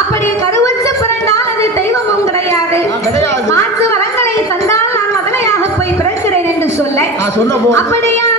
அப்படி கருவுற்ற பிறந்தால் அது தெய்வமும் கிடையாது. மாற்று வரங்களை தந்தால் நான் மதனையாக போய் பிறக்கிறேன் என்று சொல்ல அப்படியா